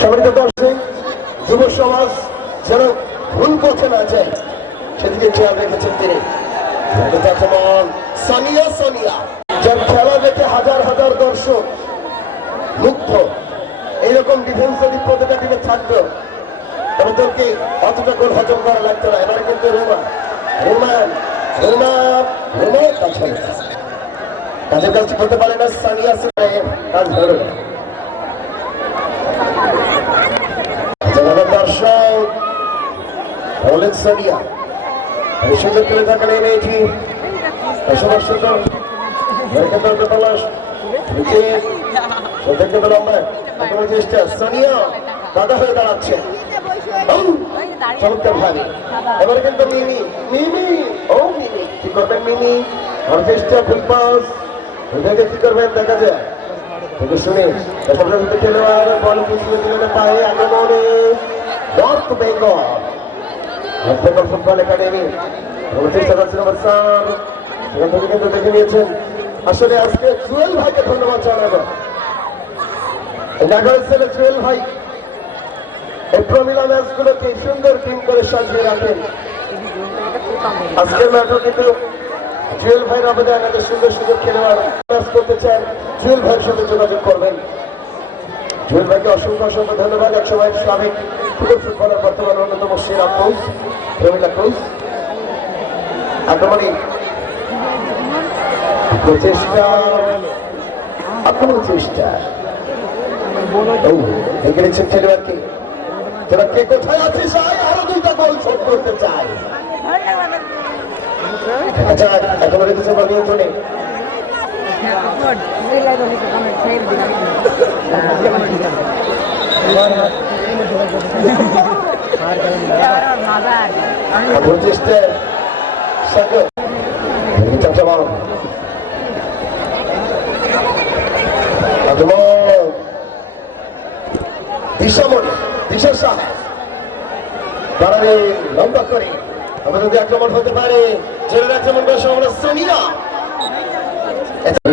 সম্মানিত দর্শক যুব সমাজ যেন ভুল পথে না যায়, সেদিকে খেয়াল রেখেছেন তিনি। সানিয়া সানিয়া। যার খেলা দেখে হাজার হাজার দর্শক মুগ্ধ। এইরকম ডিফেন্স যদি প্রতিটা টিমে থাকতো তবে তোকে অতটা গোল হজম করা লাগতো না? এবারে কিন্তু রোমান। রোমান রোমান রোমান কাছে। কাজের কাজটি পারে না সানিয়া সিংহ কাজ ধরো জনগণ দর্শক বলেন সানিয়া। সুযোগ করে থাকেন মেয়েটি। বসবাস করতো পলাশ। নিচে। দেখতে পেলাম না চেষ্টা সানিয়া দাদা হয়ে দাঁড়াচ্ছে। চমৎকার ভাবে এবার কিন্তু মিনি মিনি ও মিনি কি করবেন মিনি আর চেষ্টা ফুল পাস। ওইটাকে কি করবেন দেখা যায়। তবে শুনে খেলোয়াড়, বল পিছিয়ে দিলেন পায়ে আক্রমণে north Bengal north football academy. করছেন আমার স্যার, সেখান থেকে কিন্তু দেখে নিয়েছেন। আসলে আজকে জুয়েল ভাইকে ধন্যবাদ জানাব। দেখা হচ্ছে জুয়েল ভাই এই প্রমিলা ম্যাচগুলোকে সুন্দর টিম করে সাজিয়ে রাখেন। আজকের ম্যাচও কিন্তু জুয়েল ভাইয়ের অবদান এত সুন্দর সুন্দর খেলোয়াড় ম্যাচ করতে চান জুয়েল ভাইয়ের সাথে যোগাযোগ করবেন। জুয়েল ভাইকে অসংখ্য অসংখ্য ধন্যবাদ। এক সময় ফুটবল ফুটবলের বর্তমান অন্যতম সেরা কোচ প্রমিলা কোচ আক্রমণে প্রচেষ্টা আক্রমণ চেষ্টা নিচ্ছেন খেলোয়াড়কে তোরা কে? কোথায় আছিস আরও দুইটা গোল শোধ করতে চাই। আচ্ছা একেবারে কিছু বলি নিয়ন্ত্রণে প্রচেষ্টা সাগর চট্টগ্রাম আজমল দিশামণি দিশা সাহা বাড়াবে লম্বা করে আমাদের যদি আক্রমণ হতে পারে জেলের আক্রমণ করে আমরা সোনিয়া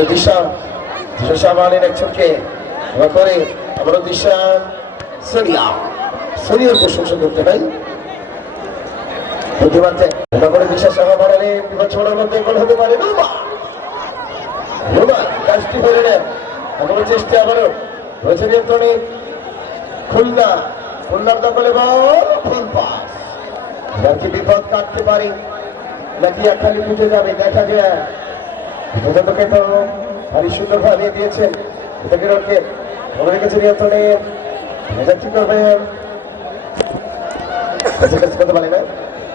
দিশা দিশা শাহ আনেন একজনকে এবার করে আমরা দিশা সোনিয়া সোনিয়ার প্রশংসা করতে হয় বুদ্ধিমানতে এবার করে দিশা শাহ বাড়ালে বিপদ ছোড়ার মধ্যে গোল হতে পারে। কাজটি হয়ে নেন। এখনও চেষ্টা আবারও রয়েছে নিয়ন্ত্রণে। খুলনা, খুলনার দখলে বল, ফুল পাস। এবার কি বিপদ কাটতে পারে? নাকি একখানি বুঝে যাবে? দেখা যায়। প্রজাতকে তো ভারী সুন্দর ভাবে দিয়েছেন। এটাকে রকে মনে রেখেছে নিয়ন্ত্রণে। মেজাজ কি করবেন। কাছে কাছে করতে পারে না।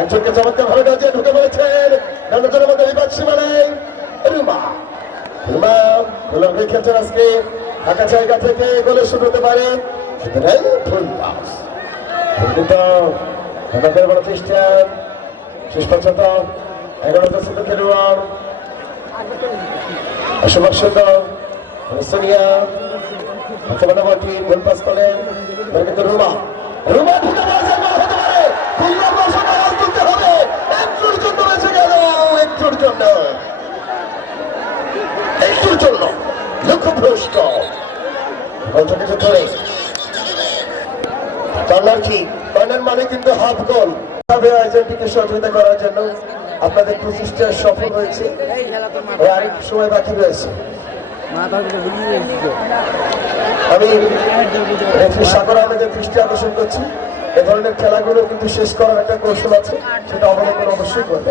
একজনকে চমৎকার ভালো কাজে ঢুকে পড়েছেন। রুমা। রুমা খেলছেন আজকে। ফাঁকা জায়গা থেকে গোলে শুরু হতে পারে ফুল বড় খেলোয়াড়। পাস রুমা। রুমা পড়েছে গোল হতে পারে খুলনার দর্শক আওয়াজ তুলতে হবে একটুর জন্য বেঁচে গেল একটুর জন্য। ধরে কর্নার কি? কর্নার মানে কিন্তু হাফ গোল। আপনাদের আমি দৃষ্টি আকর্ষণ করছি। এ ধরনের খেলাগুলো কিন্তু শেষ করার একটা কৌশল আছে, সেটা অবলম্বন অবশ্যই করবে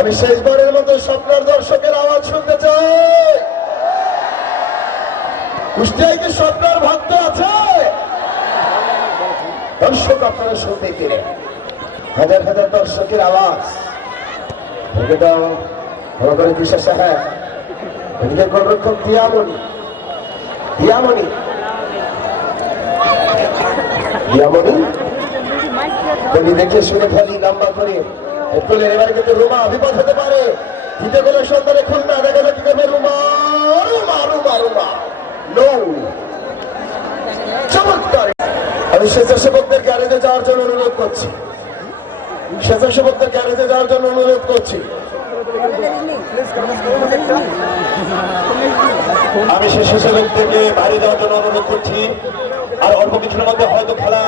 আমি শেষবারের মতো স্বপ্নার দর্শকের আওয়াজ শুনতে চাই। কুষ্টিয়ায় কি স্বপ্নার ভক্ত আছে? দর্শক আপনারা শুনতে পেলেন। হাজার হাজার দর্শকের আওয়াজ। এটা ভালো করে বিশ্বাস হ্যাঁ। এদিকে গোলরক্ষক দিয়ামণি। দিয়ামণি। দিয়ামণি? দেখে শুনে ফেলি লম্বা করে। তোলে এবার কিন্তু রুমা বিপদ হতে পারে। দ্বিতীয় গোলের সন্ধানে খুলনা, দেখা যাচ্ছে কি করবে রুমা। রুমা রুমা রুমা। চমৎকার। আমি স্বেচ্ছাসেবকদের গ্যারেজে যাওয়ার জন্য অনুরোধ করছি। স্বেচ্ছাসেবকদের গ্যারেজে যাওয়ার জন্য অনুরোধ করছি। আমি স্বেচ্ছাসেবক থেকে বাইরে যাওয়ার জন্য অনুরোধ করছি। আর অল্প কিছুর মধ্যে হয়তো খেলা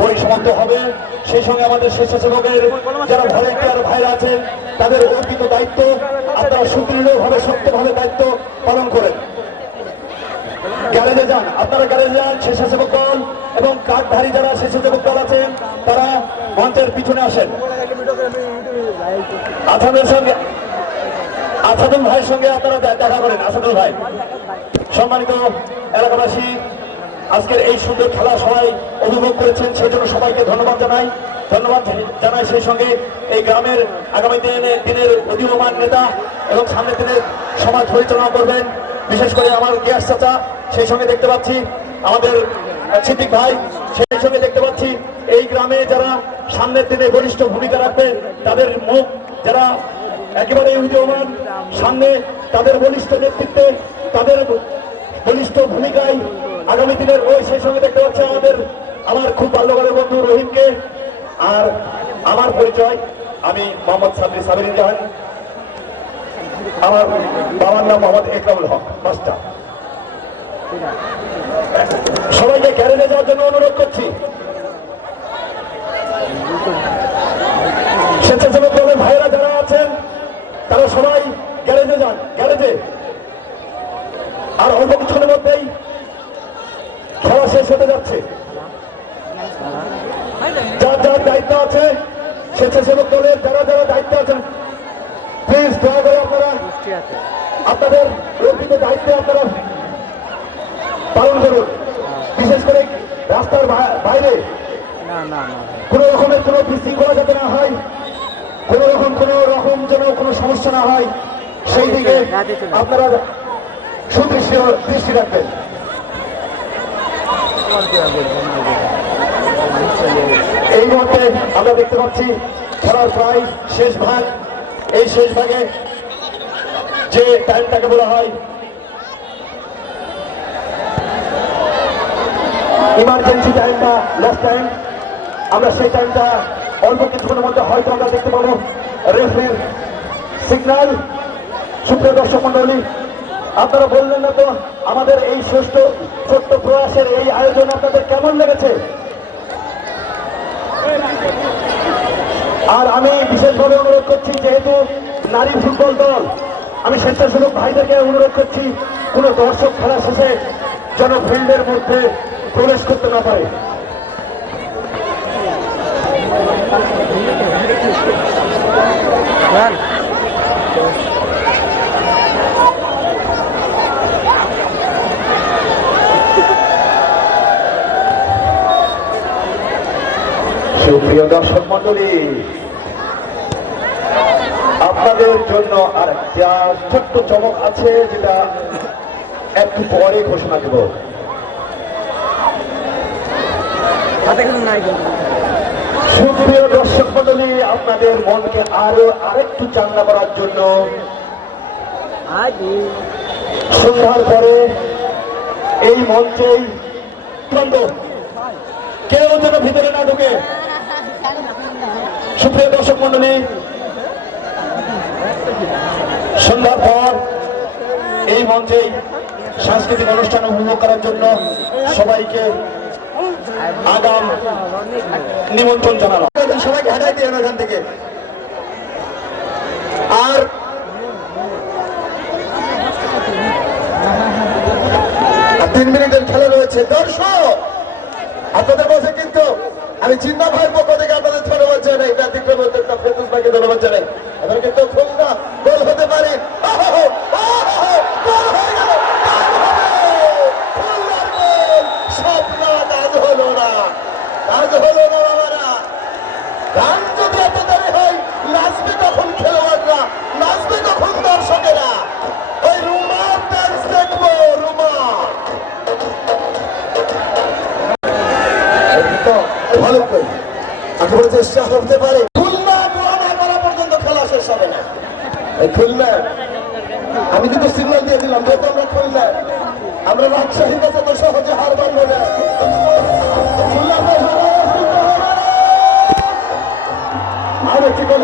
পরিসমাপ্ত হবে। সেই সঙ্গে আমাদের স্বেচ্ছাসেবকের যারা ভলেন্টিয়ার ভাইরা আছেন, তাদের অর্পিত দায়িত্ব, আপনারা সুদৃঢ়ভাবে, শক্তভাবে দায়িত্ব পালন করেন। গ্যারেজে যান, আপনারা গ্যারেজে যান, স্বেচ্ছাসেবক দল এবং কাঠধারী যারা স্বেচ্ছাসেবক দল আছেন, তারা মঞ্চের পিছনে আসেন। আসামের সঙ্গে আসাদুল ভাইয়ের সঙ্গে আপনারা দেখা করেন, আসাদুল ভাই। সম্মানিত এলাকাবাসী আজকের এই সুন্দর খেলা সবাই উপভোগ করেছেন সেই জন্য সবাইকে ধন্যবাদ জানাই। ধন্যবাদ জানাই সেই সঙ্গে এই গ্রামের আগামী দিনে দিনের উদীয়মান নেতা এবং সামনের দিনে সমাজ পরিচালনা করবেন। বিশেষ করে আমার গ্যাস চাচা, সেই সঙ্গে দেখতে পাচ্ছি আমাদের সিদ্দিক ভাই, সেই সঙ্গে দেখতে পাচ্ছি এই গ্রামে যারা সামনের দিনে বলিষ্ঠ ভূমিকা রাখবেন, তাদের মুখ যারা একেবারে উদীয়মান, সামনে তাদের বলিষ্ঠ নেতৃত্বে তাদের বলিষ্ঠ ভূমিকায় আগামী দিনের বই সেই সঙ্গে দেখতে পাচ্ছি আমাদের আমার খুব বাল্যকালের বন্ধু রহিমকে। আর আমার পরিচয়, আমি মোহাম্মদ সাবরি সাবির জাহান। আমার বাবার নাম মোহাম্মদ একরামুল হক, মাস্টার। সবাইকে ক্যারেনে যাওয়ার জন্য অনুরোধ স্বেচ্ছাসেবক দলের ভাইয়েরা যারা আছেন তারা সবাই গ্যারেজে যান গ্যারেজে আর অল্প কিছুক্ষণের মধ্যেই খেলা শেষ হতে যাচ্ছে যার যার দায়িত্ব আছে স্বেচ্ছাসেবক দলের যারা যারা দায়িত্ব আছেন প্লিজ দয়া করে আপনারা অর্পিত দায়িত্ব আপনারা পালন করুন। বিশেষ করে রাস্তার বাইরে। কোন রকমের কোনো বিশৃঙ্খলা যাতে না হয় কোন রকম কোন রকম যেন কোনো সমস্যা না হয় সেই দিকে আপনারা সুদৃষ্টি দৃষ্টি রাখবেন। এই মুহূর্তে আমরা দেখতে পাচ্ছি খেলার প্রায় শেষ ভাগ। এই শেষ ভাগে যে টাইমটাকে বলা হয় ইমার্জেন্সি টাইমটা লাস্ট টাইম আমরা সেই টাইমটা অল্প কিছুক্ষণের মধ্যে হয়তো আমরা দেখতে পাবো। রেফারির সিগন্যাল সুপ্রিয় দর্শক মন্ডলী, আপনারা বললেন না তো, আমাদের এই ষষ্ঠ ছোট্ট প্রয়াসের এই আয়োজন আপনাদের কেমন লেগেছে? আর আমি বিশেষভাবে অনুরোধ করছি, যেহেতু নারী ফুটবল দল আমি স্বেচ্ছাসেবক ভাইদেরকে অনুরোধ করছি, কোনো দর্শক খেলা শেষে যেন ফিল্ডের মধ্যে প্রবেশ করতে না পারে। সুপ্রিয় দর্শক মন্ডলী আপনাদের জন্য আর যা ছোট্ট চমক আছে যেটা একটু পরে ঘোষণা দেব। সুপ্রিয় দর্শক মন্ডলী আপনাদের মনকে আরও আরেকটু চাঙ্গা করার জন্য সন্ধ্যার পরে এই মঞ্চেই কেউ যেন ভিতরে না ঢুকে। সুপ্রিয় দর্শক মন্ডলী সন্ধ্যার পর এই মঞ্চেই সাংস্কৃতিক অনুষ্ঠান উপভোগ করার জন্য সবাইকে আগাম নিমন্ত্রণ জানালাম সবাইকে হাঁটাই দিয়ে এখান থেকে। আর তিন মিনিটের খেলা রয়েছে। দর্শক, আপনাদের বসে কিন্তু আমি চিন্তা ভাইয়ের পক্ষ থেকে আপনাদের ধন্যবাদ জানাই। ব্যতিক্রম একেবারে চেষ্টা করতে পারে। খুলনা করা পর্যন্ত খেলা শেষ হবে না। খুলনা, আমি কিন্তু সিগন্যাল দিয়ে দিলাম যেহেতু আমরা খুলনা, আমরা রাজশাহীর কাছে তো সহজে হার মানবো না। আর একটি গোল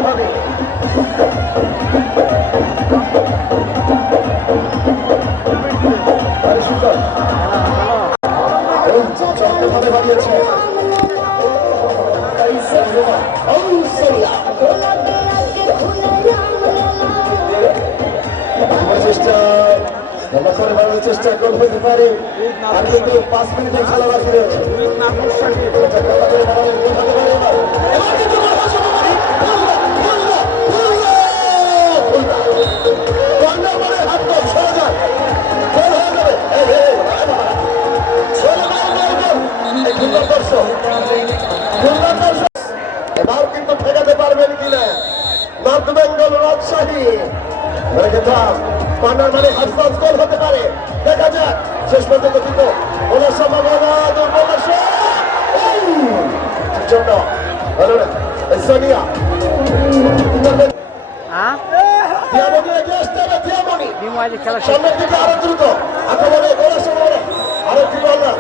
চেষ্টা করতে পারে। আর কিন্তু পাঁচ মিনিটে খেলা বাকি রয়েছে। শেষ পর্যন্ত কিন্তু ওনার সম্ভাবনা দুর্বল জন্য সোনিয়া হ্যাঁ সামনের দিকে আরও দ্রুত আক্রমণে গোলের সম্ভাবনা আরও কি কর্নার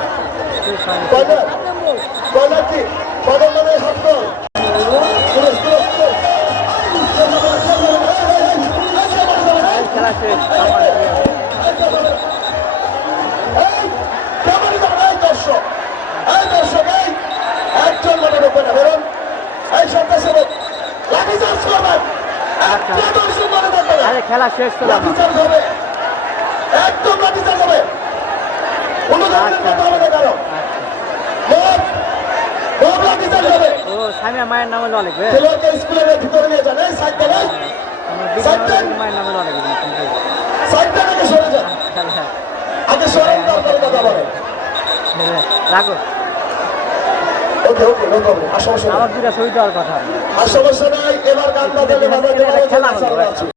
কর্নার কর্নার কি কর্নার মানে হাত গোল সুরেশ, সুরেশ, সুরেশ। আজ খেলা শেষ আমার প্রিয়। এই, কেমনই যেন এই দর্শক, এই দর্শক, এই, একজন মানে ঢোকে না, বেরোন। এই স্বেচ্ছাসেবক, লাঠি চার্জ করবেন। একটা দর্শক মনে থাকবে না। আরে খেলা শেষ হবে। একদম লাঠি হবে। কোনো ধরনের আচ্ছা। কথা হবে না কারও। ও সামিয়া মায়ের নামে ল লিখবে স্কুলের ভিতরে নিয়ে যান, এই সাইড দেন, এই, আমার মায়ের নামে সরে যান। আগে তারপরে কথা। রাখো। দুটা ছবি দেওয়ার কথা। আর সমস্যা নাই। এবার গান বাজালে বাজাতে খেলা খেলা আছে।